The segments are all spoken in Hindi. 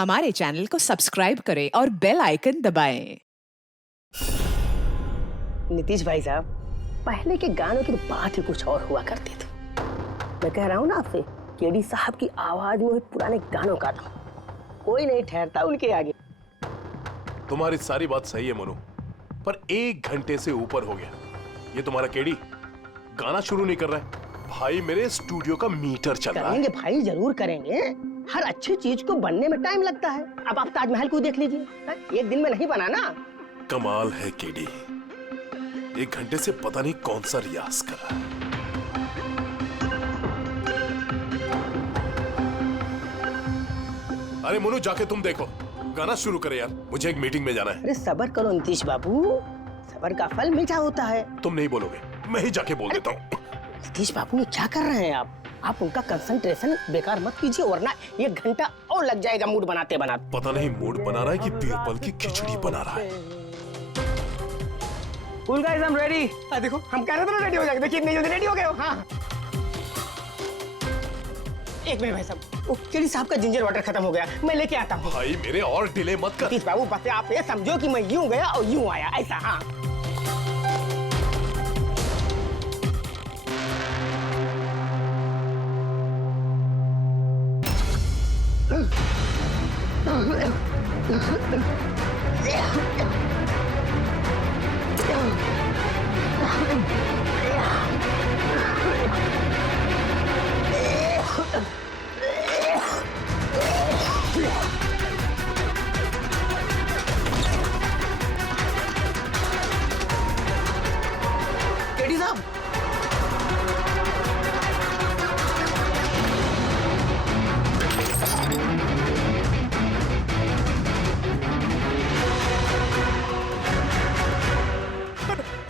हमारे चैनल को सब्सक्राइब करें और बेल आइकन दबाएं। नीतीश भाई साहब, पहले के गानों की तो बात ही कुछ और हुआ करती थी। मैं कह रहा हूँ ना आपसे, केडी साहब की आवाज में वही पुराने गानों का था, कोई नहीं ठहरता उनके आगे। तुम्हारी सारी बात सही है मोनू, पर 1 घंटे से ऊपर हो गया, ये तुम्हारा केडी गाना शुरू नहीं कर रहा है। भाई मेरे स्टूडियो का मीटर चल रहा है। करेंगे भाई, जरूर करेंगे। हर अच्छी चीज को बनने में टाइम लगता है। अब आप ताजमहल को देख लीजिए, एक दिन में नहीं बना ना। कमाल है केडी, 1 घंटे से पता नहीं कौन सा रियाज कर रहा है। अरे मोनू, जाके तुम देखो, गाना शुरू करे यार, मुझे एक मीटिंग में जाना है। अरे सब्र करो नीतीश बाबू, सब्र का फल मीठा होता है। तुम नहीं बोलोगे, मैं ही जाके बोल देता हूँ। नीतीश बाबू ने क्या कर रहे हैं आप उनका कंसंट्रेशन बेकार मत कीजिए, वरना 1 घंटा और लग जाएगा मूड बनाते बनाते। पता नहीं मूड बना रहा है कि बीरबल की खिचड़ी बना रहा है। Cool guys, I'm ready। देखो, हम कह रहे थे ना रेडी हो जाएगा, देखिए इतनी जल्दी रेडी हो गए हो। हाँ, एक मिनट भाई साहब, वो केडी साहब का जिंजर वाटर खत्म हो गया, मैं लेके आता हूँ। भाई मेरे और डिले मत कर। नीतीश बाबू, बस आप ये समझो कि मैं यूं गया और यूं आया, ऐसा। हाँ, केडी साहब,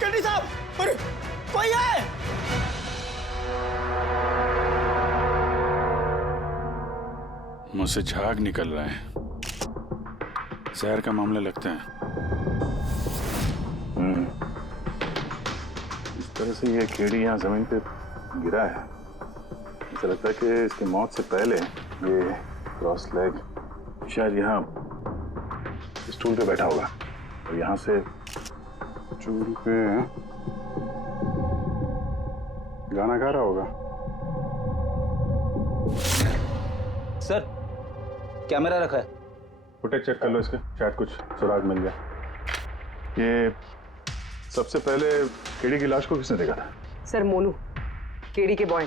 केडी साहब, अरे कोई है? मुझसे झाग निकल रहा है, जहर का मामला लगता है। इस तरह से ये केडी यहाँ जमीन पे गिरा है, ऐसा लगता है कि इसकी मौत से पहले ये क्रॉस लेग शायद यहाँ स्टूल पे बैठा होगा और यहाँ से स्टूल पे गाना गा रहा होगा। सर, कैमरा रखा है, फुटेज चेक कर लो इसके, शायद कुछ सुराग मिल जाए। ये सबसे पहले केडी की लाश को किसने देखा था? सर, मोनू, केडी के बॉय।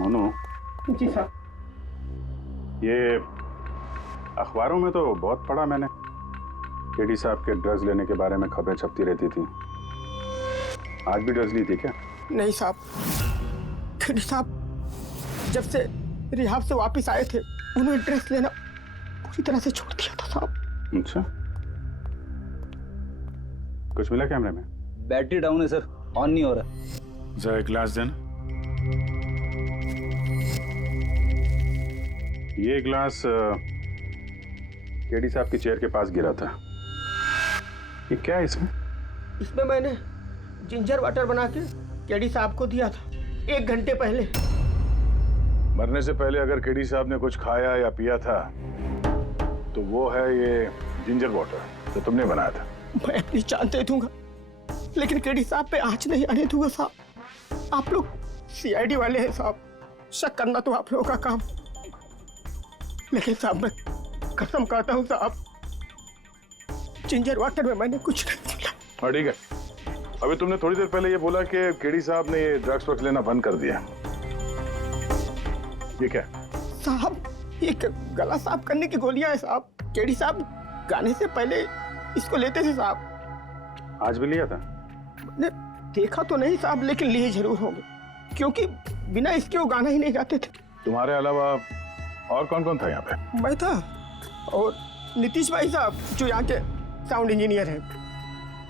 मोनू, जी साहब। ये अखबारों में तो बहुत पढ़ा मैंने, केडी साहब के ड्रग्स लेने के बारे में खबरें छपती रहती थी। आज भी ड्रग्स ली थी क्या? नहीं साहब, केडी साहब जब से रिहाब से वापस आए थे, उन्होंने ड्रेस लेना पूरी तरह से छोड़ दिया था साहब। अच्छा, कुछ मिला कैमरे में? बैटरी डाउन है सर, ऑन नहीं हो रहा। जरा एक गिलास देना। ये ग्लास केडी साहब की चेयर के पास गिरा था। ये क्या है इसमें? इसमें मैंने जिंजर वाटर बना के केडी साहब को दिया था 1 घंटे पहले। मरने से पहले अगर केडी साहब ने कुछ खाया या पिया था तो वो है ये जिंजर वाटर जो तुमने बनाया था। मैं अपनी जान दे दूंगा, लेकिन केडी साहब पे आँच नहीं आने दूंगा साहब। आप लोग सीआईडी वाले हैं साहब, शक करना तो आप लोगों का काम, लेकिन साहब मैं कसम खाता हूँ साहब, जिंजर वाटर में मैंने कुछ नहीं मिला। हाँ ठीक है, अभी तुमने थोड़ी देर पहले ये बोला कि केडी साहब ने ये ड्रग्स वग्स लेना बंद कर दिया। ये क्या? साहब, ये गला साफ करने की गोलियां हैं साहब। केडी साहब गाने से पहले इसको लेते थे साहब। आज भी लिया था? मैंने देखा तो नहीं साहब, लेकिन लिए जरूर होंगे, क्योंकि बिना इसके वो गाना ही नहीं गाते थे। तुम्हारे अलावा और कौन कौन था यहाँ पे? मैं था और नीतीश भाई साहब जो यहाँ के साउंड इंजीनियर हैं,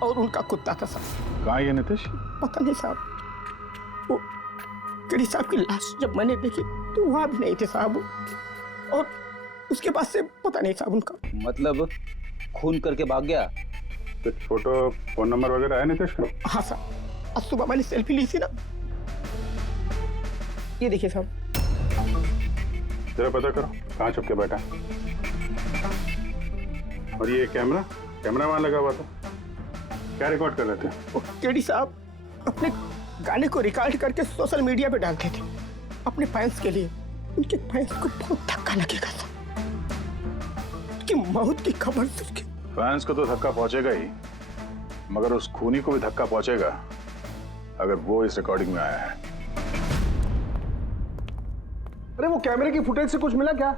और उनका कुत्ता था साहब। कहाँ है ये नीतीश? पता नहीं साहब, वो केडी साहब की लाश जब मैंने देखी तो वहाँ भी नहीं थे साहब, और उसके बाद से पता नहीं साहब उनका। मतलब खून करके भाग गया? कुछ फोटो फोन नंबर वगैरह है नीतीश का? हाँ साहब, आज सुबह वाली सेल्फी ली थी ना, ये देखिए साहब। जरा पता करो कहाँ छुप के बैठा है। और ये कैमरा वहां लगा हुआ था, क्या रिकॉर्ड कर रहे थे? वो केडी साहब अपने गाने को रिकॉर्ड करके सोशल मीडिया पे डालते थे अपने फैंस के लिए। उनके फैंस को बहुत धक्का लगेगा साहब, उनकी मौत की खबर सुन के। फैंस को तो धक्का पहुंचेगा ही, मगर उस खूनी को भी धक्का पहुंचेगा अगर वो इस रिकॉर्डिंग में आया है। अरे वो कैमरे की फुटेज से कुछ मिला क्या?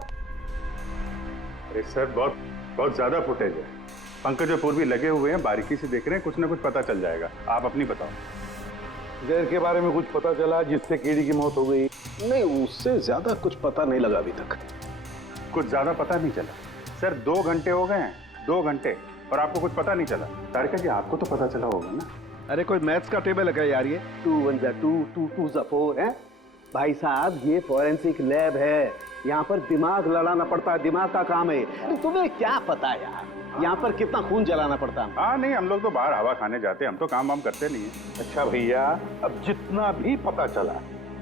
अरे सर बहुत ज्यादा फुटेज है। पंकज और पूर्वी लगे हुए हैं, बारीकी से देख रहे हैं, कुछ ना कुछ पता चल जाएगा। आप अपनी बताओ। जहर के बारे में कुछ पता चला जिससे कीड़ी की मौत हो गई? नहीं, उससे ज्यादा कुछ पता नहीं लगा अभी तक। कुछ ज्यादा पता नहीं चला सर। 2 घंटे हो गए हैं, 2 घंटे, और आपको कुछ पता नहीं चला। तारिका जी आपको तो पता चला होगा ना? अरे कोई मैथ्स का टेबल है यार? ये 2 1 2 2 2 4 है भाई साहब। ये फॉरेंसिक लैब है, यहाँ पर दिमाग लड़ाना पड़ता है, दिमाग का काम है। अरे तुम्हें क्या पता यार यहाँ पर कितना खून जलाना पड़ता है? हाँ नहीं, हम लोग तो बाहर हवा खाने जाते हैं, हम तो काम वाम करते नहीं है। अच्छा भैया, अब जितना भी पता चला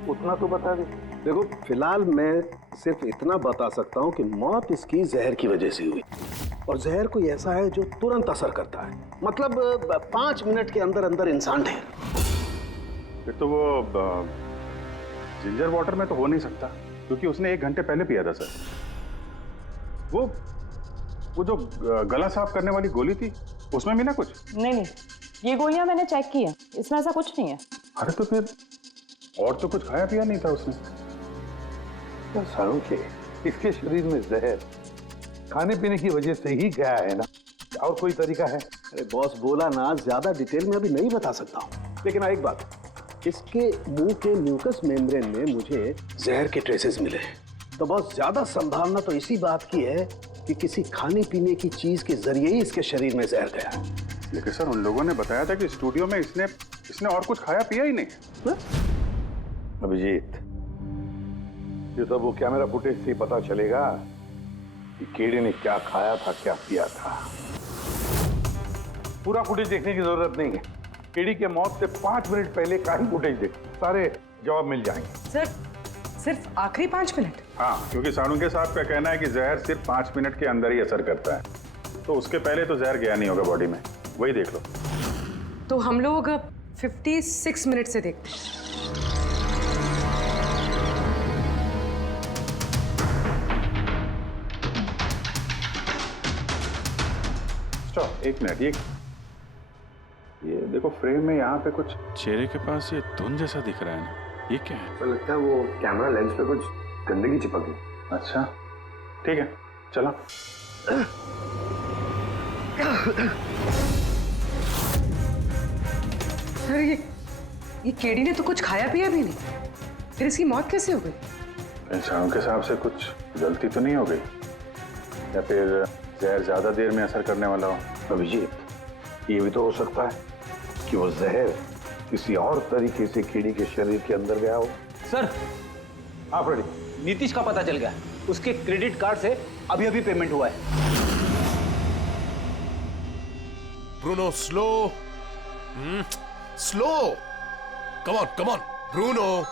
उतना तो बता दे। देखो फिलहाल मैं सिर्फ इतना बता सकता हूँ कि मौत इसकी जहर की वजह से हुई, और जहर कोई ऐसा है जो तुरंत असर करता है, मतलब 5 मिनट के अंदर अंदर इंसान ढेर। फिर तो वो जिंजर वाटर में तो हो नहीं सकता, क्योंकि उसने 1 घंटे पहले पिया था सर। वो जो गला साफ करने वाली गोली थी उसमें भी ना कुछ? नहीं, ये गोलियां मैंने चेक की है, इसमें ऐसा कुछ नहीं है। अरे तो फिर और तो कुछ खाया पिया नहीं था उसने? सारों के इसके शरीर में जहर खाने पीने की वजह से ही गया है ना, और कोई तरीका है? अरे बॉस बोला ना, ज्यादा डिटेल में अभी नहीं बता सकता हूँ, लेकिन एक बात, इसके मुंह के म्यूकस मेम्ब्रेन में मुझे जहर के ट्रेसेस मिले हैं। तो बहुत ज्यादा संभावना तो इसी बात की है कि किसी खाने पीने की चीज के जरिए ही इसके शरीर में जहर गया। लेकिन सर उन लोगों ने बताया था कि स्टूडियो में इसने और कुछ खाया पिया ही नहीं। अभिजीत, ये सब वो कैमरा फुटेज से ही पता चलेगा कि कीड़ी ने क्या खाया था, क्या पिया था। पूरा फुटेज देखने की जरूरत नहीं है, कीड़ी के मौत से 5 मिनट पहले का ही फुटेज देख, सारे जवाब मिल जाएंगे। सर सिर्फ आखिरी 5 मिनट? हाँ, क्योंकि साणुंके साहब का कहना है कि जहर सिर्फ 5 मिनट के अंदर ही असर करता है, तो उसके पहले तो जहर गया नहीं होगा बॉडी में। वही देख लो। तो हम लोग 56 मिनट से देखते हैं। Stop, 1 minute. ये देखो फ्रेम में यहाँ पे कुछ चेहरे के पास ये धुन जैसा दिख रहा है ना, ये क्या है? तो लगता है वो कैमरा लेंस पे कुछ गंदगी चिपक गई। अच्छा ठीक है, चला। सर ये केडी ने तो कुछ खाया पिया भी नहीं, फिर इसकी मौत कैसे हो गई? इंसानों के हिसाब से कुछ गलती तो नहीं हो गई, या फिर जहर ज्यादा देर में असर करने वाला हो? अभिजीत, ये भी तो हो सकता है कि वो जहर किसी और तरीके से कीड़ी के शरीर के अंदर गया हो। सर आप रेडी? नीतीश का पता चल गया, उसके क्रेडिट कार्ड से अभी अभी पेमेंट हुआ है। Bruno slow, slow, come on Bruno,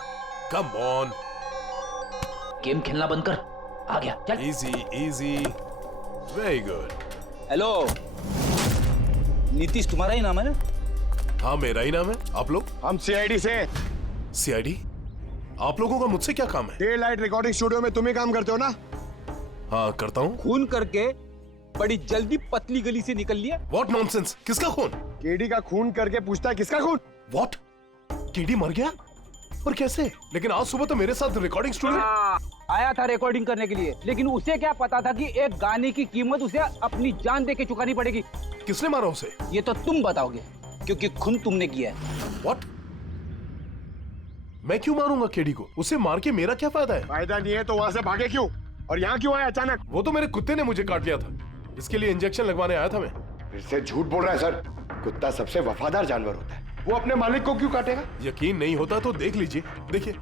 come on. Game खेलना बंद कर, आ गया, चल। Easy, very good. Hello, Nitish तुम्हारा ही नाम है ना? हाँ मेरा ही नाम है। आप लोग? हम सीआईडी से। सीआईडी? आप लोगों का मुझसे क्या काम है? डे लाइट रिकॉर्डिंग स्टूडियो में तुम ही काम करते हो ना? हाँ करता हूँ। खून करके बड़ी जल्दी पतली गली से निकल लिया। What nonsense? किसका खून? केडी का खून करके पूछता है किसका खून? What? केडी मर गया? और कैसे? लेकिन आज सुबह तो मेरे साथ रिकॉर्डिंग स्टूडियो आया था रिकॉर्डिंग करने के लिए, लेकिन उसे क्या पता था कि एक गाने की कीमत उसे अपनी जान दे के चुकानी पड़ेगी। किसने मारा उसे? ये तो तुम बताओगे, क्योंकि खून तुमने किया है। What? मैं क्यों मारूंगा केडी को? उसे मार के मेरा क्या फायदा है? फायदा नहीं है तो वहां से भागे क्यों? और यहाँ क्यों आया अचानक? वो तो मेरे कुत्ते ने मुझे काट लिया था, इसके लिए इंजेक्शन लगवाने आया था मैं। फिर से झूठ बोल रहा है सर। कुत्ता सबसे वफादार जानवर होता है, वो अपने मालिक को क्यों काटेगा? यकीन नहीं होता तो देख लीजिए, देखिए।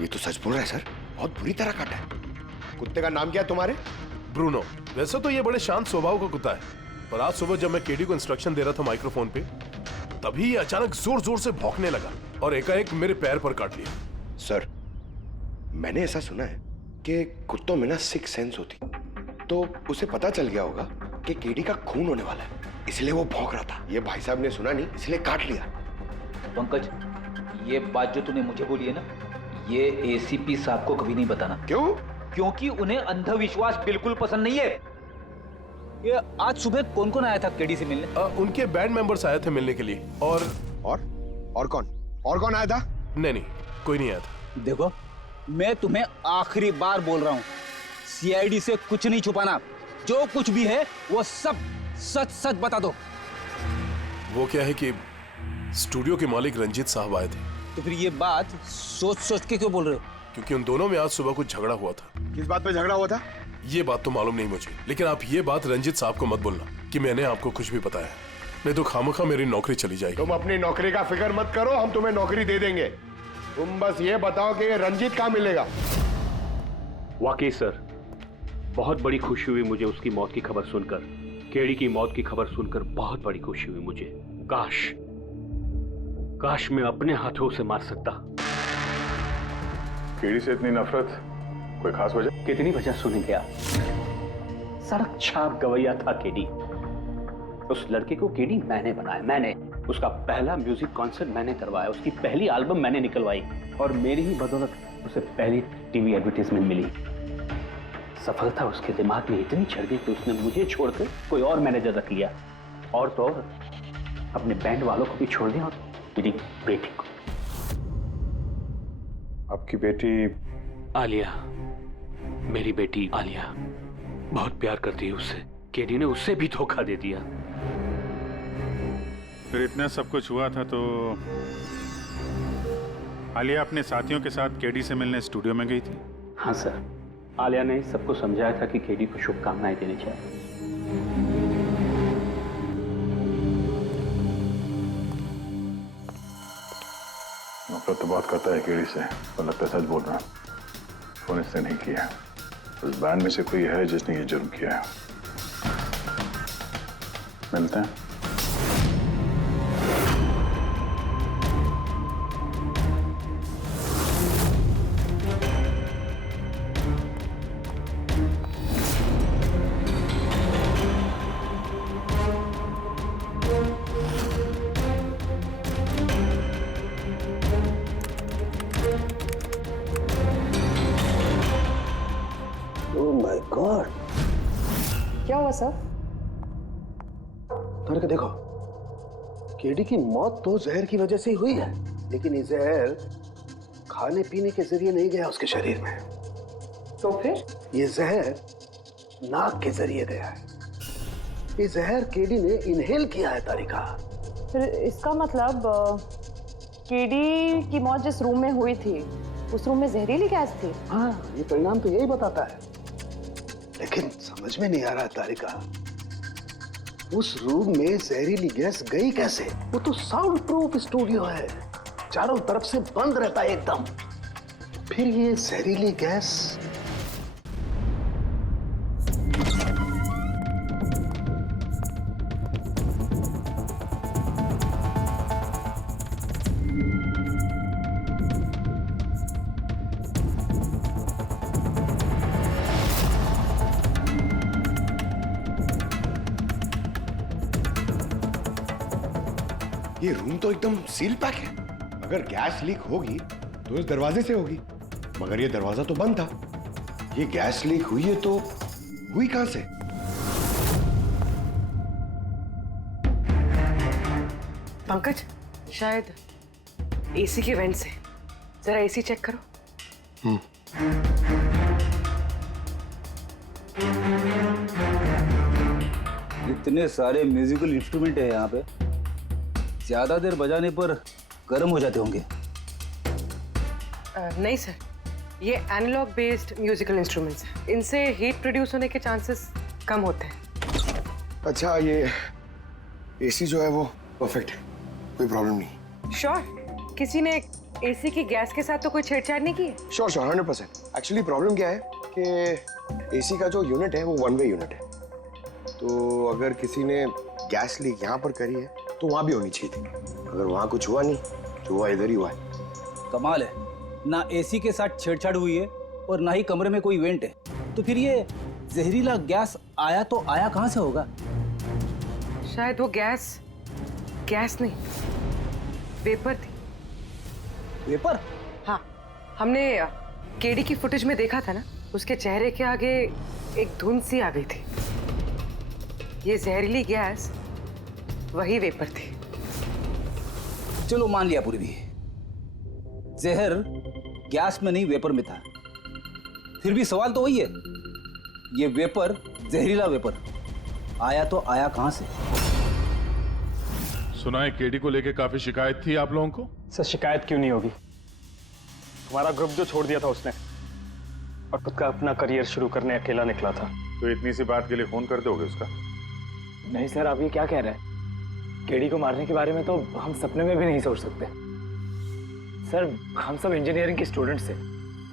ये तो सच बोल रहा है सर, बहुत बुरी तरह काटा है। कुत्ते का नाम क्या है तुम्हारे? ब्रूनो। वैसे तो ये बड़े शांत स्वभाव का कुत्ता है, पर आज सुबह जब मैं केडी को इंस्ट्रक्शन दे रहा था माइक्रोफोन पे, तभी ये अचानक जोर जोर से भौंकने लगा और एकाएक मेरे पैर पर काट लिया। सर, मैंने ऐसा सुना है कि कुत्तों में ना सिक्स सेंस होती, तो उसे पता चल गया होगा कि केडी का खून होने वाला है, इसलिए वो भौंक रहा था। ये भाई साहब ने सुना नहीं, इसलिए काट लिया। पंकज, ये बात जो तूने मुझे बोली है ना, ये एसीपी साहब को कभी नहीं बताना। क्यों? क्योंकि उन्हें अंधविश्वास बिल्कुल पसंद नहीं है। ये आज सुबह कौन कौन आया था केडी से मिलने? उनके बैंड मेंबर्स आए थे मिलने के लिए। और कौन आया था? नहीं, कोई नहीं आया था। देखो, मैं तुम्हें आखिरी बार बोल रहा हूँ, सीआईडी से कुछ नहीं छुपाना। जो कुछ भी है वो सब सच सच बता दो। वो क्या है कि स्टूडियो के मालिक रंजीत साहब आए थे। तो फिर ये बात सोच सोच के क्यों बोल रहे हो? क्योंकि उन दोनों में आज सुबह कुछ झगड़ा हुआ था। किस बात पे झगड़ा हुआ था? ये बात तो मालूम नहीं मुझे, लेकिन आप ये बात रंजीत साहब को मत बोलना कि मैंने आपको कुछ भी बताया, नहीं तो खामखा मेरी नौकरी चली जाएगी। तुम अपनी नौकरी का फिक्र मत करो, हम तुम्हें नौकरी दे देंगे। तुम बस ये बताओ कि रंजीत कहाँ मिलेगा। वाकई सर, बहुत बड़ी खुशी हुई मुझे उसकी मौत की खबर सुनकर। केडी की मौत की खबर सुनकर बहुत बड़ी खुशी हुई मुझे। काश मैं अपने हाथों उसे मार सकता। केडी से इतनी नफरत, कोई खास वजह? कितनी वजह सुनेंगे आप? सड़क छाप गवैया था केडी। उस लड़के को केडी मैंने बनाया, मैंने। उसका पहला म्यूजिक कॉन्सर्ट मैंने करवाया, उसकी पहली एल्बम मैंने निकलवाई और मेरी ही बदौलत उसे पहली टीवी एडवर्टाइजमेंट मिली। सफलता उसके दिमाग में इतनी चढ़ गई कि उसने मुझे छोड़कर कोई और मैनेजर रख लिया, और तो और अपने बैंड वालों को भी छोड़ दिया और मेरी बेटी को। आपकी बेटी आलिया, मेरी बेटी आलिया बहुत प्यार करती है उससे। केडी ने उससे भी धोखा दे दिया। फिर इतना सब कुछ हुआ था तो आलिया अपने साथियों के साथ केडी से मिलने स्टूडियो में गई थी? हाँ सर, आलिया ने सबको समझाया था कि केडी को शुभकामनाएं देनी चाहिए। नफरत तो बहुत करता है केडी से, पर लगता है सच बोल रहा। फोन इससे नहीं किया। उस बैंड में से कोई है जिसने ये जुर्म किया है। मिलते हैं। क्या हुआ सर? करके देखो, केडी की मौत तो जहर की वजह से ही हुई है, लेकिन ये जहर खाने पीने के जरिए नहीं गया उसके शरीर में। तो फिर? ये जहर नाक के जरिए गया है। ये जहर केडी ने इनहेल किया है तारिका। फिर इसका मतलब केडी की मौत जिस रूम में हुई थी उस रूम में जहरीली गैस थी? हाँ, ये परिणाम तो यही बताता है, लेकिन समझ में नहीं आ रहा तारिका, उस रूम में जहरीली गैस गई कैसे? वो तो साउंड प्रूफ स्टूडियो है, चारों तरफ से बंद रहता है एकदम। फिर ये जहरीली गैस ये रूम तो एकदम सील पैक है। अगर गैस लीक होगी तो इस दरवाजे से होगी, मगर ये दरवाजा तो बंद था। ये गैस लीक हुई है तो हुई कहां से? पंकज, शायद एसी के वेंट से। जरा एसी चेक करो। इतने सारे म्यूजिकल इंस्ट्रूमेंट है यहाँ पे, ज्यादा देर बजाने पर गर्म हो जाते होंगे। नहीं सर, ये एनालॉग बेस्ड म्यूजिकल इंस्ट्रूमेंट्स हैं। इनसे हीट प्रोड्यूस होने के चांसेस कम होते हैं। अच्छा, ये एसी जो है वो परफेक्ट है, कोई प्रॉब्लम नहीं? श्योर, किसी ने एसी की गैस के साथ तो कोई छेड़छाड़ नहीं की है? श्योर 100%। एक्चुअली प्रॉब्लम क्या है कि एसी का जो यूनिट है वो वन वे यूनिट है, तो अगर किसी ने गैस लीक यहाँ पर करी है तो वहां भी होनी चाहिए थी। अगर वहां कुछ हुआ नहीं तो हुआ इधर ही हुआ है। कमाल है, ना एसी के साथ छेड़छाड़ हुई है और ना ही कमरे में कोई वेंट है, तो फिर ये जहरीला गैस आया तो आया कहां से होगा? शायद वो गैस नहीं, वेपर थी। वेपर? हाँ, हमने केडी की फुटेज में देखा था ना, उसके चेहरे के आगे एक धुंध सी आ गई थी। ये जहरीली गैस वही वेपर थी। चलो मान लिया पूर्वी, जहर गैस में नहीं वेपर में था, फिर भी सवाल तो वही है, ये वेपर, जहरीला वेपर आया तो आया कहां से? सुना है केडी को लेके काफी शिकायत थी आप लोगों को? सर शिकायत क्यों नहीं होगी, हमारा ग्रुप जो छोड़ दिया था उसने और खुद का अपना करियर शुरू करने अकेला निकला था। तो इतनी सी बात के लिए खून कर दोगे उसका? नहीं सर, आप ये क्या कह रहे हैं? केडी को मारने के बारे में तो हम सपने में भी नहीं सोच सकते। सर हम सब इंजीनियरिंग के स्टूडेंट्स थे,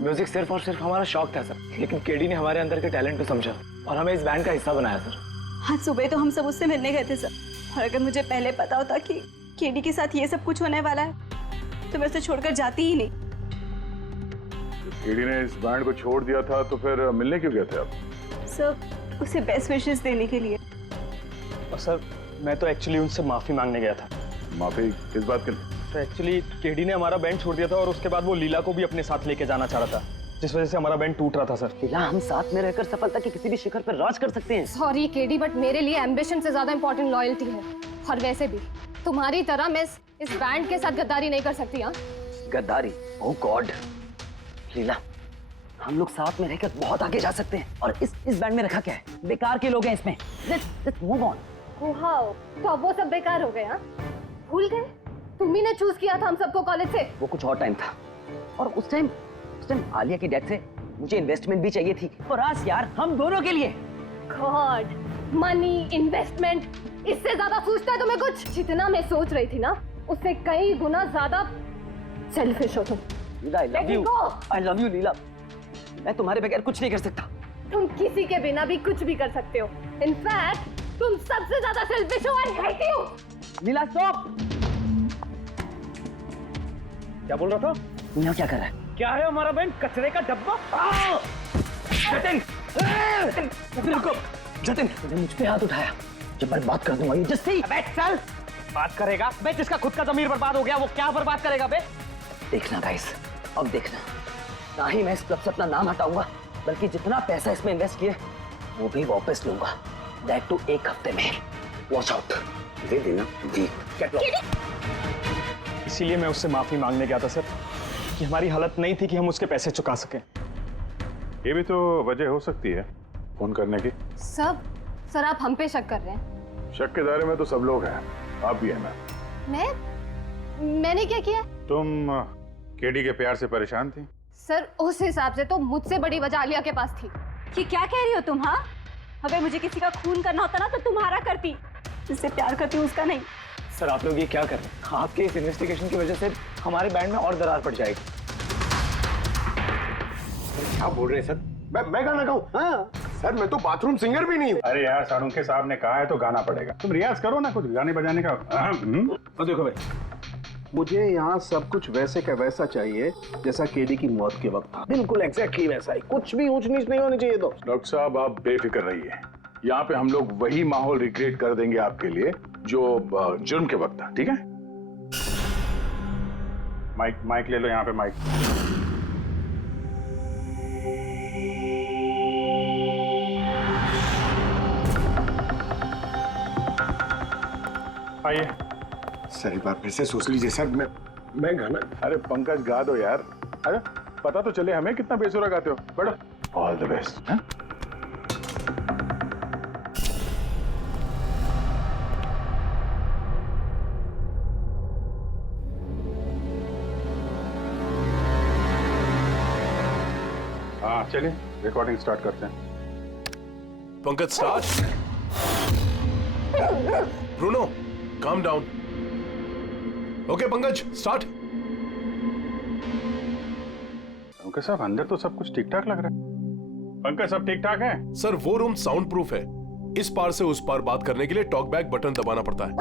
म्यूजिक सिर्फ और सिर्फ हमारा शौक था सर, लेकिन केडी ने हमारे अंदर के टैलेंट को समझा और हमें इस बैंड का हिस्सा बनाया सर। आज सुबह तो हम सब उससे मिलने गए थे सर, और अगर मुझे पहले पता होता कि केडी के साथ ये सब कुछ होने वाला है तो मैं उसे छोड़कर जाती ही नहीं। केडी ने इस बैंड को छोड़ दिया था तो फिर मिलने क्यों गए थे आप? सर उसे बेस्ट विशेस देने के लिए। और सर मैं तो एक्चुअली उनसे माफी मांगने गया था। माफी किस बात के लिए? तो एक्चुअली केडी ने हमारा बैंड छोड़ दिया था और उसके बाद वो लीला को भी अपने साथ लेके जाना चाह रहा था, जिस वजह से हमारा बैंड टूट रहा था सर। लीला, हम साथ में रहकर सफलता के किसी भी शिखर पर राज कर सकते हैं। सॉरी केडी, बट मेरे लिए एम्बिशन से ज्यादा इंपॉर्टेंट लॉयल्टी है, और वैसे भी तुम्हारी तरह मैं इस बैंड के साथ गद्दारी नहीं कर सकती। हाँ, गद्दारी? ओह गॉड लीला, हम लोग साथ में रहकर बहुत आगे जा सकते हैं, और इस बैंड में रखा क्या है? बेकार के लोग हैं इसमें। Let's move on. वाओ, तो अब वो सब बेकार हो गए? हाँ, भूल गए? तुम्ही ने चूज किया था हम सबको कॉलेज से। वो कुछ और टाइम था, और उस टाइम आलिया की डेथ से मुझे इन्वेस्टमेंट भी चाहिए थी, और आज यार हम दोनों के लिए। गॉड, मनी, इन्वेस्टमेंट, इससे ज्यादा सोचता है तुम्हें कुछ? जितना मैं सोच रही थी ना, उससे कई गुना ज्यादा सेल्फिश हो तुम। लीला, I love you लीला, मैं तुम्हारे बगैर कुछ नहीं कर सकता। तुम किसी के बिना भी कुछ भी कर सकते हो। इनफैक्ट तुम सबसे ज्यादा सेल्फिश हो। I hate you। Leela stop. क्या बोल रहा था? यहाँ क्या कर रहा है? क्या है हमारा बैंड? कचरे का डब्बा? जतिन, रुको। जतिन, तूने मुझ पे हाथ उठाया, जब मैं बात कर दूंगा। Just see. अबे चल। बात करेगा? बे जिसका खुद का ज़मीर बर्बाद हो गया वो क्या बर्बाद करेगा बे? देखना गाइस, अब देखना, ना ही मैं इस क्लब से अपना नाम हटाऊंगा, बल्कि जितना पैसा इसमें इन्वेस्ट किए वो भी वापस लूंगा। दैट टू 1 हफ्ते में। Watch out. दे देना। इसीलिए मैं उससे माफी मांगने गया था सर, कि हमारी हालत नहीं थी कि हम उसके पैसे चुका सकें। ये भी तो वजह हो सकती है फोन करने की। सर आप हम पे शक कर रहे हैं? शक के दायरे में तो सब लोग हैं, आप भी हैं ना। मैंने क्या किया? तुम केडी के प्यार से परेशान थी? सर उस हिसाब से तो मुझसे बड़ी वजह आलिया के पास थी। कि क्या कह रही हो तुम? हाँ, अगर मुझे किसी का खून करना होता ना तो तुम्हारा करती, जिससे प्यार करती हूँ उसका नहीं। सर आप लोग ये क्या कर रहे हैं? आपके इस इन्वेस्टिगेशन की वजह से हमारे बैंड में और दरार पड़ जाएगी। क्या बोल रहे हैं सर? मैं गाना गाऊं? हाँ सर, मैं तो बाथरूम सिंगर भी नहीं हूँ। अरे यार, सारुंखे साहब ने कहा है तो गाना पड़ेगा, तुम रियाज करो ना कुछ गाने बजाने का। और देखो भाई, मुझे यहाँ सब कुछ वैसे का वैसा चाहिए जैसा केडी की मौत के वक्त था, बिल्कुल एग्जैक्टली वैसा ही, कुछ भी ऊंच नीच नहीं होनी चाहिए। तो डॉक्टर साहब आप बेफिक्र रहिए, यहाँ पे हम लोग वही माहौल रिक्रिएट कर देंगे आपके लिए जो जुर्म के वक्त था, ठीक है? माइक ले लो, यहाँ पे माइक। आइए सर, एक बार फिर से सोच लीजिए सर। मैं गाना। अरे पंकज गा दो यार, अरे पता तो चले हमें कितना बेसुरा गाते हो। बैठो। All the best. हाँ चलिए रिकॉर्डिंग स्टार्ट करते हैं। Pankaj start. Bruno calm down. Okay Pankaj start. Pankaj साहब अंदर तो सब कुछ ठीक ठाक लग रहा है। पंकज सब ठीक ठाक है? सर वो रूम साउंड प्रूफ है, इस पार से उस पार बात करने के लिए टॉक बैक बटन दबाना पड़ता है।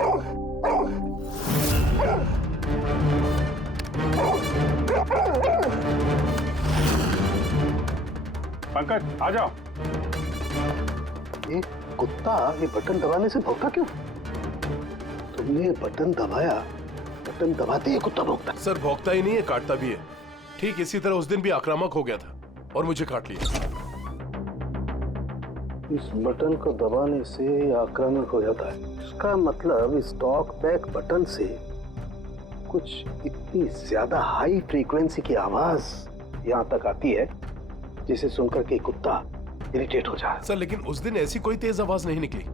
पंकज आ जाओ। ये कुत्ता ये बटन दबाने से भौंका क्यों? तुमने बटन दबाया, बटन दबाते ही कुत्ता भौंकता। सर भौंकता ही नहीं है, काटता भी है। ठीक इसी तरह उस दिन भी आक्रामक हो गया था और मुझे काट लिया। इस बटन को दबाने से आक्रामक हो जाता है। इसका मतलब इस टॉक बैक बटन से कुछ इतनी ज्यादा हाई फ्रीक्वेंसी की आवाज यहाँ तक आती है जिसे सुनकर के कुत्ता इरिटेट हो जाए। सर लेकिन उस दिन ऐसी कोई तेज आवाज नहीं निकली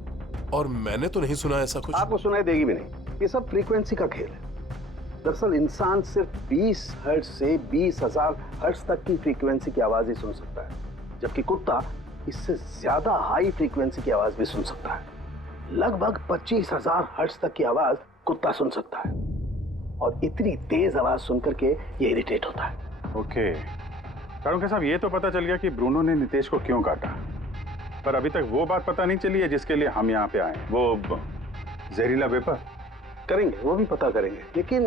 और मैंने तो नहीं सुना ऐसा कुछ। आपको सुनाई देगी भी नहीं। ये सब फ्रीक्वेंसी का खेल है। दरअसल इंसान सिर्फ 20 हर्ट्ज से 20,000 हर्ट्ज तक की फ्रीक्वेंसी की आवाज ही सुन सकता है, जबकि कुत्ता इससे ज्यादा हाई फ्रीक्वेंसी की आवाज भी सुन सकता है। लगभग 25,000 हर्ट्ज तक की आवाज कुत्ता सुन सकता है और इतनी तेज आवाज सुनकर के ये इरिटेट होता है। ओके कारुंके साहब, ये तो पता चल गया कि ब्रूनो ने नितेश को क्यों काटा, पर अभी तक वो बात पता नहीं चली है जिसके लिए हम यहाँ पे आए। वो जहरीला वेपर करेंगे, वो भी पता करेंगे, लेकिन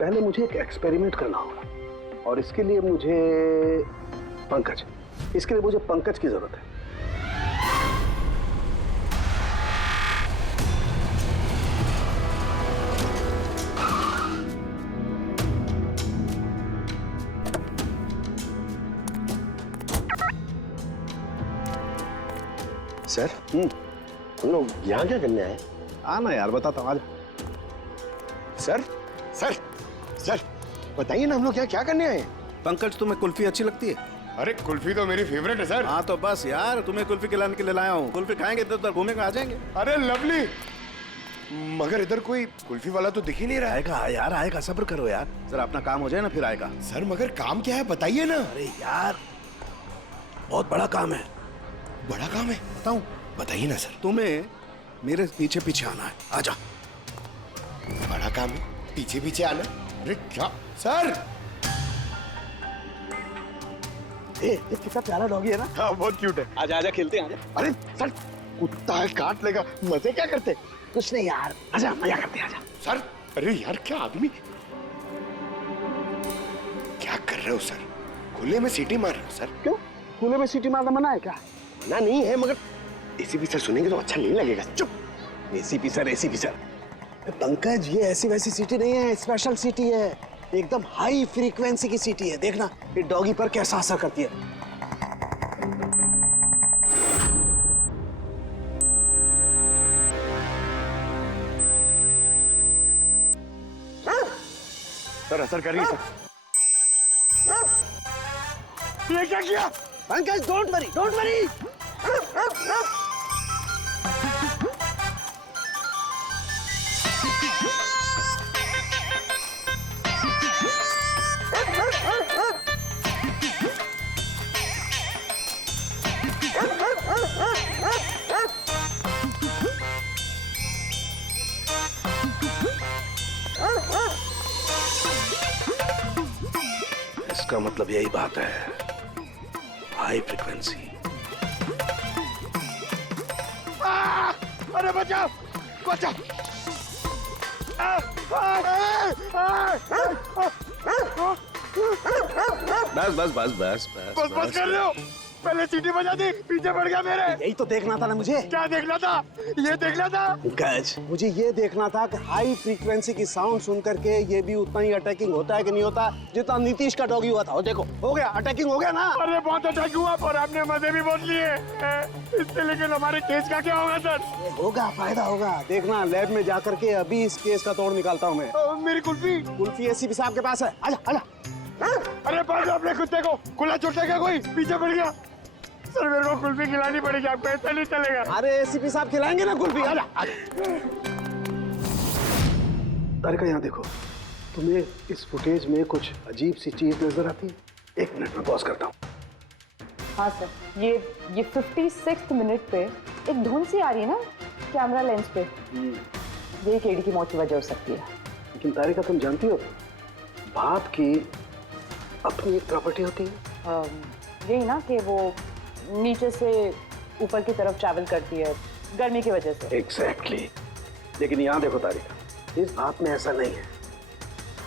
पहले मुझे एक एक्सपेरिमेंट करना होगा और इसके लिए मुझे पंकज की जरूरत है। सर हम लोग यहाँ क्या करने आए? आना यार, बताता हूँ। सर सर सर बताइए ना, हम लोग यहाँ क्या करने आए? पंकज तुम्हें कुल्फी अच्छी लगती है? अरे कुल्फी तो मेरी फेवरेट है सर। हाँ तो बस यार, तुम्हें कुल्फी खिलाने के लिए लाया हूँ। कुल्फी खाएंगे तो उधर घूमेंगे, आ जाएंगे। अरे लवली, मगर इधर कोई कुल्फी वाला तो दिख ही नहीं रहा है। आएगा यार, आएगा, सब्र करो यार, जरा अपना काम हो जाए ना फिर आएगा। सर मगर काम क्या है बताइए ना। अरे यार बहुत बड़ा काम है। बड़ा काम है? बताऊं? बताइए ना सर। तुम्हें मेरे पीछे पीछे आना है, आजा। बड़ा काम है, पीछे पीछे आना? अरे क्या सर? ये कितना प्यारा डॉगी है ना। हाँ बहुत क्यूट है। आजा आजा, खेलते हैं। अरे सर कुत्ता है, काट लेगा। मजे क्या करते? कुछ नहीं यार, आजा मजा करते हैं, आजा। सर अरे यार क्या आदमी, क्या कर रहे हो सर? खुले में सीटी मार रहे हो सर? क्यों खुले में सीटी मारना मना है क्या? मना नहीं है, मगर एसीपी सर सुनेंगे तो अच्छा नहीं लगेगा। चुप। एसीपी सर पंकज, ये ऐसी वैसी सीटी नहीं है, स्पेशल सीटी है, एकदम हाई फ्रीक्वेंसी की सीटी है। देखना ये डॉगी पर कैसा असर करती है। सर असर कर रही है सर। ये क्या किया? Pankaj don't worry, don't worry. इसका मतलब यही बात है, हाई फ्रीक्वेंसी। अरे बचाओ बचाओ। बस बस बस बस बस बस कर रहे हो? पहले सीटी बजा दी, पीछे पड़ गया मेरे। यही तो देखना था ना मुझे। क्या देखना था? ये देखना था पंकज, मुझे ये देखना था कि हाई फ्रीक्वेंसी की साउंड सुन करके ये भी उतना ही अटैकिंग होता है कि नहीं होता जितना नीतीश का डॉगी हुआ था। वो देखो हो गया, अटैकिंग हो गया ना। अरे बहुत अटैक हुआ, पर आपने मजे भी बहुत लिए इससे। लेकिन हमारे केस का क्या होगा सर? होगा, फायदा होगा। देखना लैब में जाकर के अभी इस केस का तोड़ निकालता हूँ मैं। मेरी कुल्फी? कुल्फी एसीपी साहब के पास है, आजा आजा। अरे पास अपने कुत्ते को, खुला छूटेगा कोई? पीछे पड़ गया सर, मेरे को कुल्फी खिलानी पड़ेगी, आपको ऐसा नहीं चलेगा। अरे एसीपी साहब खिलाएंगे ना कुल्फी, आजा आजा। तारिका यहाँ देखो, तुम्हें इस फुटेज में कुछ अजीब सी चीज नजर आती है? 1 मिनट में पॉज करता हूँ। हाँ सर, ये 56th मिनट पे एक धुन सी आ रही है ना कैमरा लेंस पे। ये केडी की मौत की वजह हो सकती है। लेकिन तारिका तुम जानती हो, भाप की अपनी एक प्रॉपर्टी होती है। यही ना कि वो नीचे से ऊपर की तरफ ट्रैवल करती है, गर्मी की वजह से। एग्जैक्टली। लेकिन यहाँ देखो तारिका, इस भाप में ऐसा नहीं है।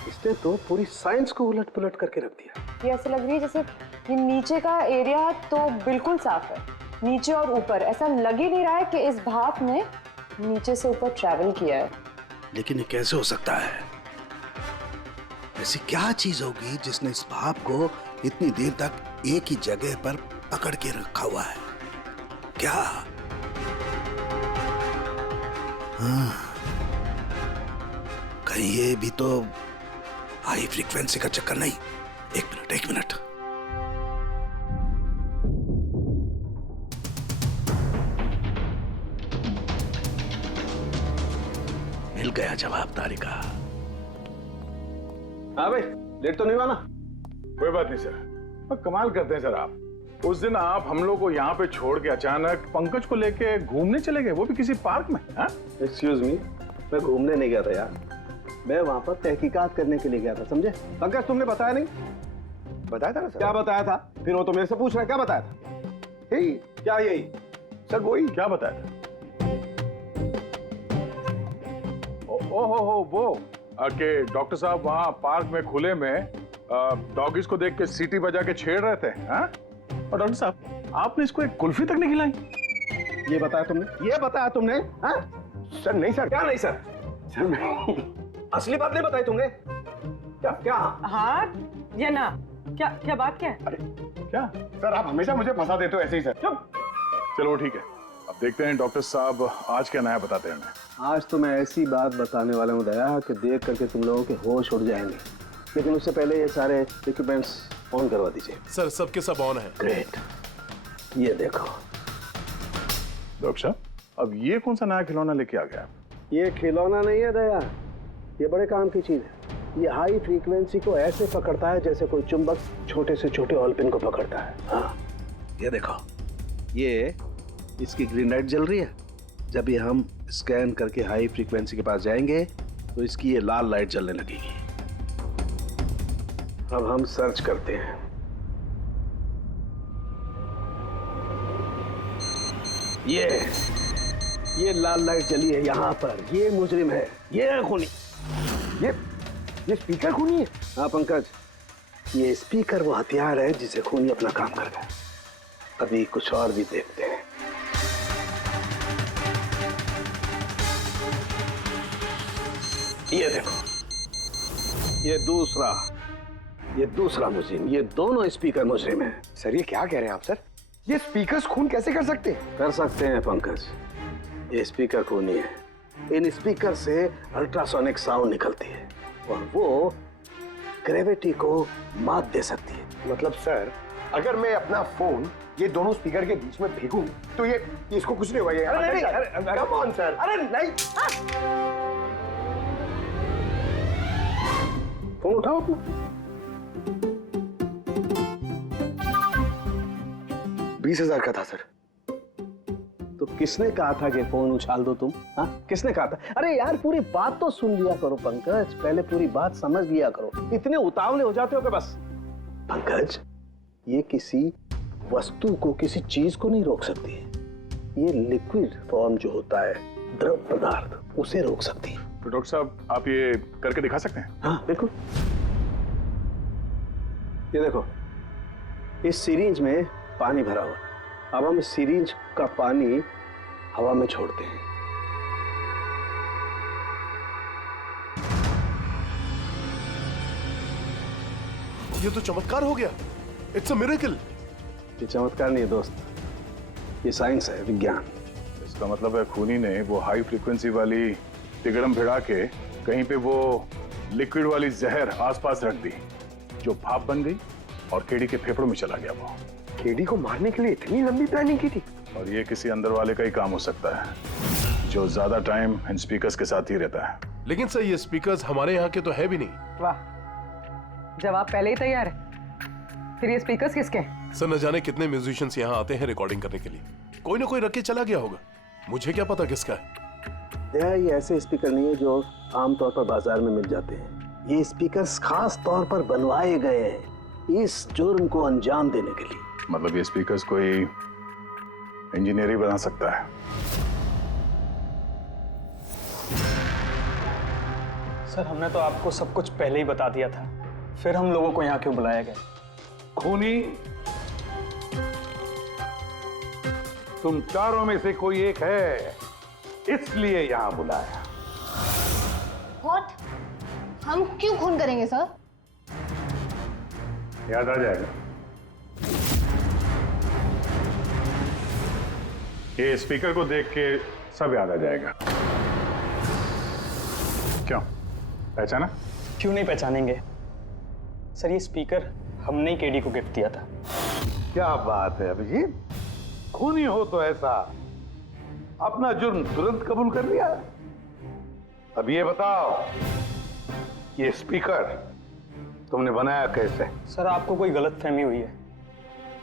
इसने तो पूरी साइंस को उलट पुलट करके रख दिया। ये ऐसा लग रही है जैसे ये नीचे का एरिया तो बिल्कुल साफ है, नीचे और ऊपर ऐसा लग ही नहीं रहा है कि इस भाप ने नीचे से ऊपर ट्रैवल किया है। लेकिन ये कैसे हो सकता है? ऐसी क्या चीज होगी जिसने इस भाप को इतनी देर तक एक ही जगह पर पकड़ के रखा हुआ है? क्या? हाँ, कहीं ये भी तो हाई फ्रीक्वेंसी का चक्कर नहीं? एक मिनट। मिल गया जवाब तारिका। हाँ भाई, लेट तो नहीं हुआ ना? कोई बात नहीं सर। पर कमाल करते हैं सर आप। उस दिन आप हम लोग को यहाँ पे छोड़ के अचानक पंकज को लेके घूमने चले गए, वो भी किसी पार्क में। एक्सक्यूज मी, मैं घूमने नहीं गया था यार, मैं वहां पर तहकीकात करने के लिए गया था, समझे? पंकज तुमने बताया नहीं? बताया था ना सर। क्या बताया था? फिर वो तो मेरे से पूछ रहा है क्या बताया था? यही। क्या यही? सर वही। क्या बताया था? ओ वो कि डॉक्टर साहब वहाँ पार्क में खुले में डॉगीज को देख के सीटी बजा के छेड़ रहे थे। हाँ? और डॉक्टर साहब आपने इसको एक कुल्फी तक नहीं खिलाई। ये बताया तुमने? ये बताया तुमने? हाँ? सर नहीं सर। क्या नहीं सर? सर मैं असली बात नहीं बताई तुमने? क्या? हाँ या ना? क्या बात क्या है? अरे क्या सर, आप हमेशा मुझे फंसा देते हो ऐसे ही सर। चलो ठीक है, अब देखते हैं डॉक्टर साहब आज क्या नया बताते हैं हमें। आज तो मैं ऐसी बात बताने वाला हूँ दया कि देख करके तुम लोगों के होश उड़ जाएंगे, लेकिन उससे पहले ये सारे इक्विपमेंट्स ऑन करवा दीजिए। सर सबके सब ऑन है। ग्रेट। ये देखो डॉक्टर साहब, अब ये कौन सा नया खिलौना लेके आ गया? ये खिलौना नहीं है दया, ये बड़े काम की चीज है। ये हाई फ्रीक्वेंसी को ऐसे पकड़ता है जैसे कोई चुंबक छोटे से छोटे ऑलपिन को पकड़ता है। हाँ, ये देखो, ये इसकी ग्रीन लाइट जल रही है। जब ये हम स्कैन करके हाई फ्रीक्वेंसी के पास जाएंगे तो इसकी ये लाल लाइट जलने लगेगी। अब हम सर्च करते हैं। ये लाल लाइट जली है यहाँ पर। ये मुजरिम है, ये है खूनी। ये स्पीकर खूनी है? हाँ पंकज, ये स्पीकर वो हथियार है जिसे खूनी अपना काम कर गया। अभी कुछ और भी देखते हैं। ये देखो, ये दूसरा मुजरिम। ये दोनों स्पीकर मुजरिम है। सर ये क्या कह रहे हैं आप सर? ये स्पीकर्स खून कैसे कर सकते हैं? कर सकते हैं पंकज, ये स्पीकर खूनी है। इन स्पीकर से अल्ट्रासोनिक साउंड निकलती है और वो ग्रेविटी को मात दे सकती है। मतलब सर, अगर मैं अपना फोन ये दोनों स्पीकर के बीच में फेंकूं तो ये इसको कुछ नहीं होगा। ये अरे कम ऑन सर। अरे नहीं, फोन उठाओ अपना। 20,000 का था सर। तो किसने कहा था कि फोन उछाल दो तुम? हाँ, किसने कहा था? अरे यार पूरी बात तो सुन लिया करो पंकज, पहले पूरी बात समझ लिया करो। इतने उतावले हो जाते हो कि बस। पंकज, ये किसी वस्तु को, किसी चीज को नहीं रोक सकती है। ये लिक्विड फॉर्म जो होता है, द्रव पदार्थ, उसे रोक सकती है। तो डॉक्टर साहब आप ये करके दिखा सकते हैं? हाँ बिल्कुल। ये देखो, इस सिरिंज में पानी भरा हुआ। अब हम इस सिरिंज का पानी हवा में छोड़ते हैं। ये तो चमत्कार हो गया। It's a miracle. ये चमत्कार नहीं है दोस्त, ये साइंस है, विज्ञान। इसका मतलब है खूनी ने वो हाई फ्रीक्वेंसी वाली तिगड़म भिड़ा के कहीं पे वो लिक्विड वाली जहर आसपास रख दी, जो भाप बन गई और केडी के फेफड़ों में चला गया। वो केडी को मारने के लिए इतनी लंबी प्लानिंग की थी? और ये किसी अंदर वाले का ही काम हो सकता है जो ज्यादा टाइम इन स्पीकर्स के साथ ही रहता है। लेकिन सर ये स्पीकर्स हमारे यहाँ के तो है भी नहीं। वाह, जवाब पहले ही तैयार है। फिर ये स्पीकर्स किसके हैं? सर न जाने कितने म्यूजिशियंस यहाँ आते हैं रिकॉर्डिंग करने के लिए। कोई ना कोई रख के चला गया होगा, मुझे क्या पता किसका है। ये ऐसे स्पीकर नहीं है जो आमतौर पर बाजार में मिल जाते हैं। ये स्पीकर्स खास तौर पर बनवाए गए हैं इस जुर्म को अंजाम देने के लिए। मतलब ये स्पीकर्स कोई इंजीनियर ही बना सकता है? सर हमने तो आपको सब कुछ पहले ही बता दिया था, फिर हम लोगों को यहाँ क्यों बुलाया गया? खूनी, तुम चारों में से कोई एक है, इसलिए यहां बुलाया। व्हाट? हम क्यों खून करेंगे सर? याद आ जाएगा। ये स्पीकर को देख के सब याद आ जाएगा। क्यों, पहचाना? क्यों नहीं पहचानेंगे सर, ये स्पीकर हमने ही केडी को गिफ्ट दिया था। क्या बात है अभिजीत, खूनी हो तो ऐसा अपना जुर्म तुरंत कबूल कर लिया। अब ये बताओ, ये स्पीकर तुमने बनाया कैसे? सर आपको कोई गलतफहमी हुई है।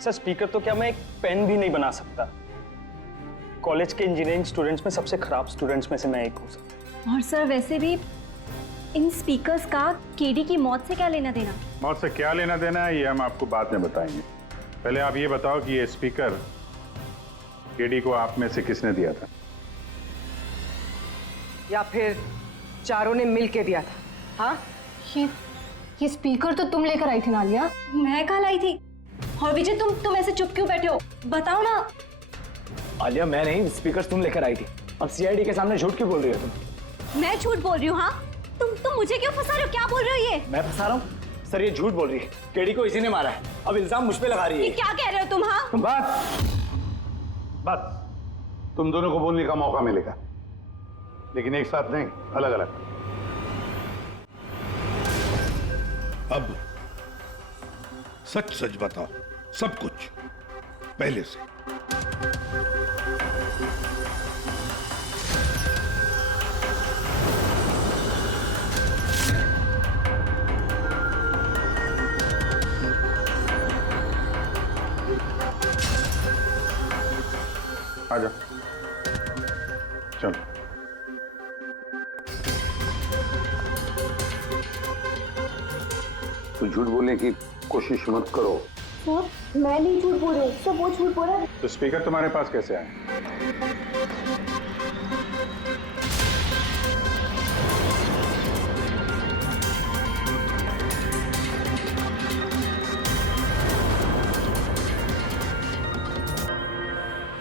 सर स्पीकर तो क्या मैं एक पेन भी नहीं बना सकता। कॉलेज के इंजीनियरिंग स्टूडेंट्स में सबसे खराब स्टूडेंट्स में से मैं एक हूँ सर। और सर वैसे भी इन स्पीकर्स का केडी की मौत से क्या लेना देना? मौत से क्या लेना देना है ये हम आपको बाद में बताएंगे। पहले आप ये बताओ कि ये स्पीकर केडी को आप में से किसने दिया था? या फिर चारों ने मिल के दिया था? हाँ, ये स्पीकर तो तुम लेकर आई थी ना आलिया? मैं कल आई थी। और विजय तुम ऐसे चुप क्यों बैठे हो? बताओ ना। आलिया मैं नहीं, स्पीकर तुम लेकर आई थी। अब सीआईडी के सामने झूठ क्यों बोल रही हो तुम? मैं झूठ बोल रही हूँ? हाँ तुम मुझे क्यों फंसा रहे हो? क्या बोल रहे हो ये? मैं फंसा रहा हूँ? सर ये झूठ बोल रही है, केडी को इसी ने मारा है। अब इल्जाम मुझ पे लगा रही है। क्या कह रहे हो तुम? हाँ बस तुम दोनों को बोलने का मौका मिलेगा, लेकिन एक साथ नहीं, अलग अलग। अब सच सच बताओ, सब कुछ पहले से। आजा, चलो। तो झूठ बोलने की कोशिश मत करो। सर मैं नहीं झूठ बोल रही हूँ, सब वो झूठ बोल रहा है। तो स्पीकर तुम्हारे पास कैसे आया?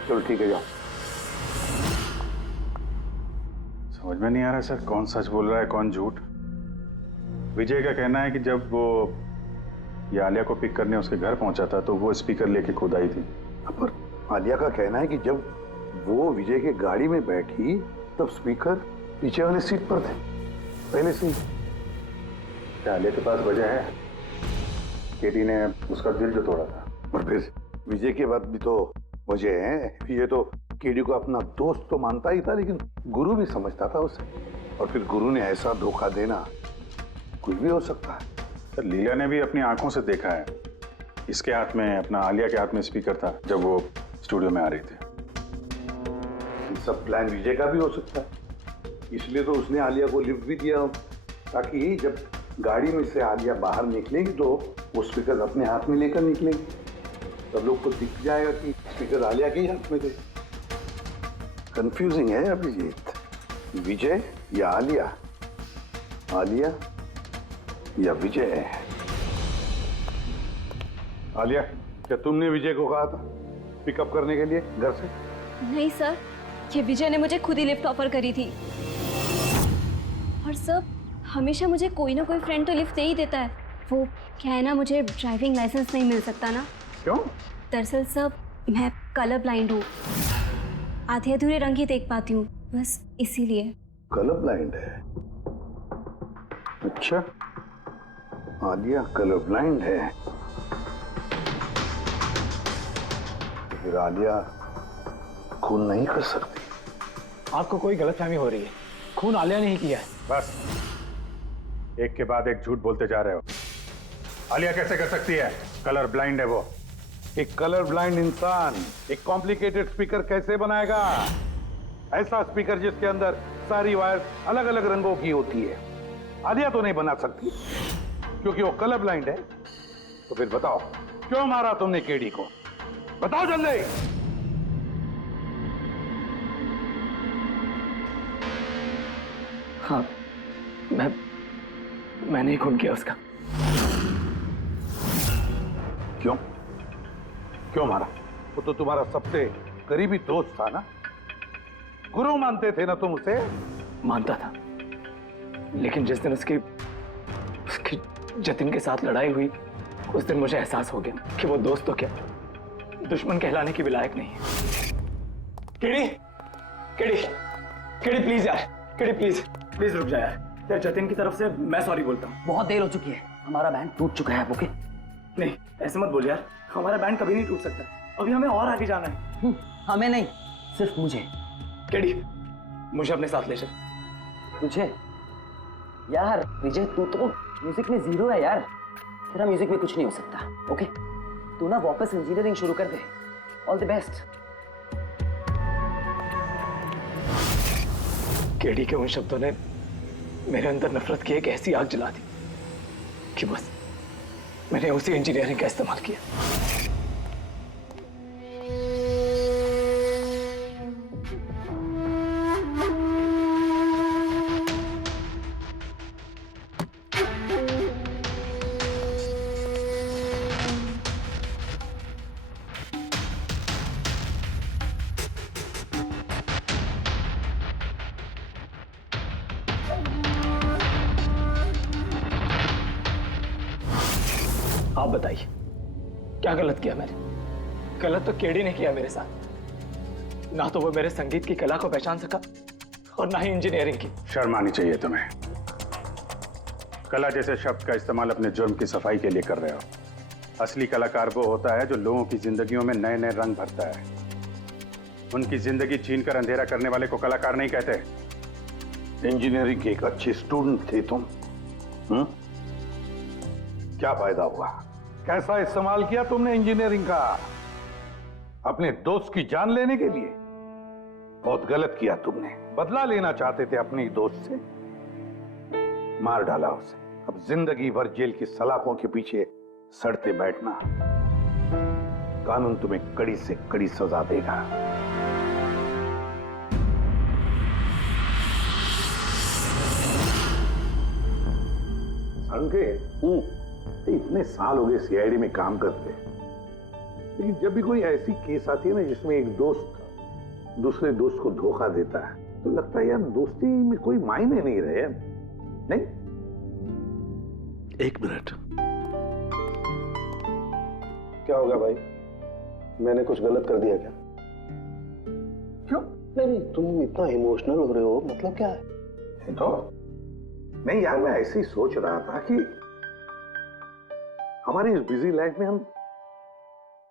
चलो ठीक है, जाओ। समझ में नहीं आ रहा सर, कौन सच बोल रहा है कौन झूठ। विजय का कहना है कि जब वो ये आलिया को पिक करने उसके घर पहुंचा था तो वो स्पीकर लेके खुद आई थी। पर आलिया का कहना है कि जब वो विजय के गाड़ी में बैठी तब स्पीकर पीछे वाली सीट पर थे पहले से। क्या आलिया के पास वजह है? केडी ने उसका दिल जो तोड़ा था। और फिर विजय के बाद भी तो वजह है। ये तो केडी को अपना दोस्त तो मानता ही था, लेकिन गुरु भी समझता था उसे। और फिर गुरु ने ऐसा धोखा देना, कुछ भी हो सकता है। सर लीला ने भी अपनी आंखों से देखा है, इसके हाथ में, अपना आलिया के हाथ में स्पीकर था जब वो स्टूडियो में आ रही थी। ये सब प्लान विजय का भी हो सकता है, इसलिए तो उसने आलिया को लिफ्ट भी दिया, ताकि जब गाड़ी में से आलिया बाहर निकलेगी तो वो स्पीकर अपने हाथ में लेकर निकलेगी, सब लोग को दिख जाएगा कि स्पीकर आलिया के ही हाथ में थे। कंफ्यूजिंग है अभिजीत, विजय या आलिया, आलिया या विजय। आलिया, क्या तुमने विजय को कहा था पिकअप करने के लिए घर से? नहीं सर, ये विजय ने मुझे खुद ही लिफ्ट ऑफर करी थी। और सर हमेशा मुझे कोई ना कोई फ्रेंड तो लिफ्ट दे ही देता है। वो क्या है ना, मुझे ड्राइविंग लाइसेंस नहीं मिल सकता ना। क्यों? दरअसल सर मैं कलर ब्लाइंड हूँ, आधे अधूरे रंग ही देख पाती हूँ, बस इसीलिए। कलर ब्लाइंड है? अच्छा, आलिया कलर ब्लाइंड है, तो फिर आलिया खून नहीं कर सकती। आपको कोई गलतफहमी हो रही है, खून आलिया ने ही किया है। बस एक के बाद एक झूठ बोलते जा रहे हो। आलिया कैसे कर सकती है? कलर ब्लाइंड है वो। एक कलर ब्लाइंड इंसान एक कॉम्प्लिकेटेड स्पीकर कैसे बनाएगा? ऐसा स्पीकर जिसके अंदर सारी वायर अलग अलग रंगों की होती है, आलिया तो नहीं बना सकती क्योंकि वो कलर ब्लाइंड है। तो फिर बताओ, क्यों मारा तुमने केडी को? बताओ जल्दी। हाँ, मैंने ही खून किया उसका। क्यों क्यों मारा? वो तो तुम्हारा सबसे करीबी दोस्त था ना, गुरु मानते थे ना तुम उसे? मानता था, लेकिन जिस दिन उसकी जतिन के साथ लड़ाई हुई, उस दिन मुझे एहसास हो गया कि वो दोस्त तो क्या, दुश्मन कहलाने की भी लायक नहीं है। केडी, केडी, केडी प्लीज यार, केडी प्लीज रुक जा यार। जतिन की तरफ से मैं सॉरी बोलता हूँ। बहुत देर हो चुकी है, हमारा बैंड टूट चुका है। ओके? नहीं ऐसे मत बोल यार, हमारा बैंड कभी नहीं टूट सकता। अभी हमें और आगे जाना है। हमें नहीं, सिर्फ मुझे। केडी, मुझे अपने साथ ले चल। तुझे? यार विजय, तू तो म्यूजिक में जीरो है यार, तेरा म्यूजिक में कुछ नहीं हो सकता। ओके? तू ना वापस इंजीनियरिंग शुरू कर दे। All the best. केडी के उन शब्दों ने मेरे अंदर नफरत की एक ऐसी आग जला दी कि बस मैंने उसी इंजीनियरिंग का इस्तेमाल किया। आप बताइए क्या गलत किया मैंने? गलत तो केडी ने किया मेरे साथ। ना तो वो मेरे संगीत की कला को पहचान सका और ना ही इंजीनियरिंग की। शर्म आनी चाहिए तुम्हें। कला जैसे शब्द का इस्तेमाल अपने जुर्म की सफाई के लिए कर रहे हो। असली कलाकार वो होता है जो लोगों की जिंदगियों में नए नए रंग भरता है। उनकी जिंदगी छीनकर अंधेरा करने वाले को कलाकार नहीं कहते। इंजीनियरिंग के एक अच्छे स्टूडेंट थे तुम। क्या फायदा हुआ? कैसा इस्तेमाल किया तुमने इंजीनियरिंग का? अपने दोस्त की जान लेने के लिए? बहुत गलत किया तुमने। बदला लेना चाहते थे अपने दोस्त से, मार डाला उसे। अब जिंदगी भर जेल की सलाखों के पीछे सड़ते बैठना। कानून तुम्हें कड़ी से कड़ी सजा देगा। इतने साल हो गए सीआईडी में काम करते, लेकिन जब भी कोई ऐसी केस आती है ना जिसमें एक दोस्त दूसरे दोस्त को धोखा देता है, तो लगता है यार दोस्ती में कोई मायने नहीं रहे। नहीं? एक मिनट। क्या होगा भाई? मैंने कुछ गलत कर दिया क्या? क्यों? नहीं, तुम इतना इमोशनल हो रहे हो, मतलब क्या है? तो नहीं यार, मैं ऐसे ही सोच रहा था कि हमारी इस बिजी लाइफ में हम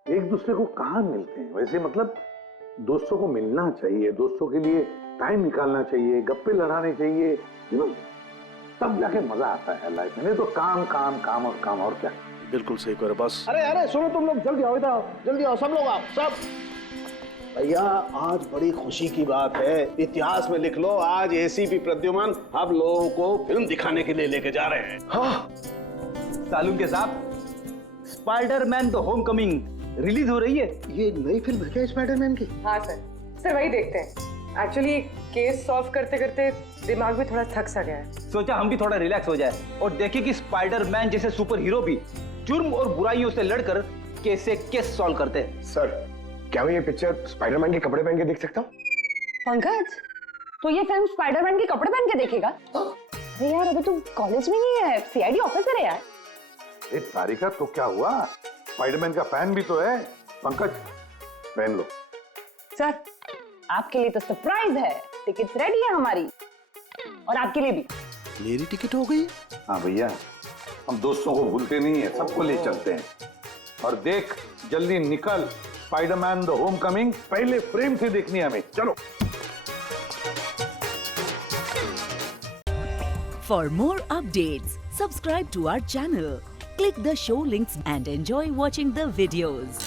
एक दूसरे को कहाँ मिलते हैं। वैसे मतलब दोस्तों को मिलना चाहिए, दोस्तों के लिए टाइम निकालना चाहिए, गप्पे लड़ाने चाहिए, तब जाके मजा आता है लाइफ में। नहीं तो काम काम काम और काम, और क्या। बिल्कुल सही करो बस। अरे सुनो तुम लोग, जल्दी आओ, इधर आओ, जल्दी आओ, सब लोग आओ, सब। भैया आज बड़ी खुशी की बात है, इतिहास में लिख लो, आज एसीपी प्रद्युमन आप लोगों को फिल्म दिखाने के लिए लेके जा रहे हैं। हाँ सालून के साथ स्पाइडरमैन द होमकमिंग रिलीज हो रही है। ये नई फिल्म है क्या स्पाइडरमैन की? हाँ सर वही देखते हैं। एक्चुअली केस सॉल्व करते करते दिमाग भी थोड़ा थक सा गया है। सोचा हम भी थोड़ा रिलैक्स हो जाए और देखें कि स्पाइडरमैन जैसे सुपर हीरो भी जुर्म और बुराइयों से लड़कर कैसे केस सॉल्व करते हैं। सर क्या मैं ये पिक्चर स्पाइडरमैन के कपड़े पहन के देख सकता हूँ? पंकज, तो ये फिल्म स्पाइडरमैन के कपड़े पहन के देखेगा? अरे यार अभी तू कॉलेज में ही है, सीआईडी ऑफिसर है यार। अरे तारिका, तो क्या हुआ? स्पाइडरमैन का फैन भी तो है। पंकज पहन लो। सर आपके लिए तो सरप्राइज है, टिकट्स रेडी है हमारी, और आपके लिए भी। मेरी टिकट हो गई? हाँ भैया, हम दोस्तों को भूलते नहीं है, सबको ले चलते हैं। और देख जल्दी निकल, स्पाइडरमैन द होमकमिंग पहले फ्रेम से देखनी है हमें। चलो। For more updates, subscribe to our channel, click the show links and enjoy watching the videos.